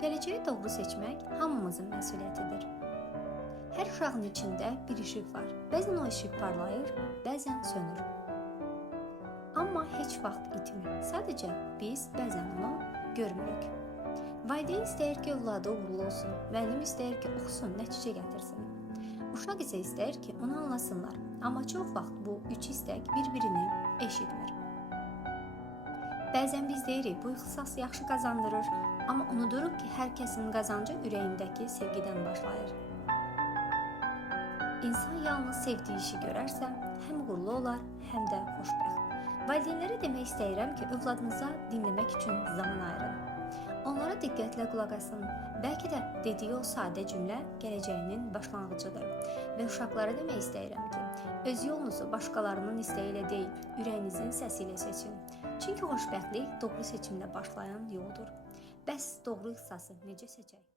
Gələcəyi doğru seçmək hamımızın məsuliyyətidir. Hər uşağın içində bir işıq var. Bəzən o işıq parlayır, bəzən sönür. Amma heç vaxt itmir. Sadəcə biz bəzən onu görmürük. Valideyn istəyir ki, övladı uğurlu olsun. Müəllim istəyir ki, oxusun, nəticə gətirsin. Uşaq isə istəyir ki, onu anlasınlar. Amma çox vaxt bu üç istək bir-birini eşitmir. Bəzən biz deyirik, bu ixtisas yaxşı qazandırır, amma unuduruq ki, hər kəsin qazancı ürəyindəki sevgidən başlayır. İnsan yalnız sevdiyi işi görərsə, həm uğurlu olar, həm də xoşbəxt. Valideynlərə demək istəyirəm ki, övladınıza dinləmək üçün zaman ayırın. Onlara diqqətlə qulaq asın. Bəlkə də dediyi o sadə cümlə gələcəyinin başlanğıcıdır. Və uşaqlara demək istəyirəm ki, öz yolunuzu başqalarının istəyi ilə deyil, ürəyinizin səsi ilə seçin. Çünki xoşbəxtlik doğru seçimlə başlayan yoldur. Bəs doğru ixtisası necə seçək?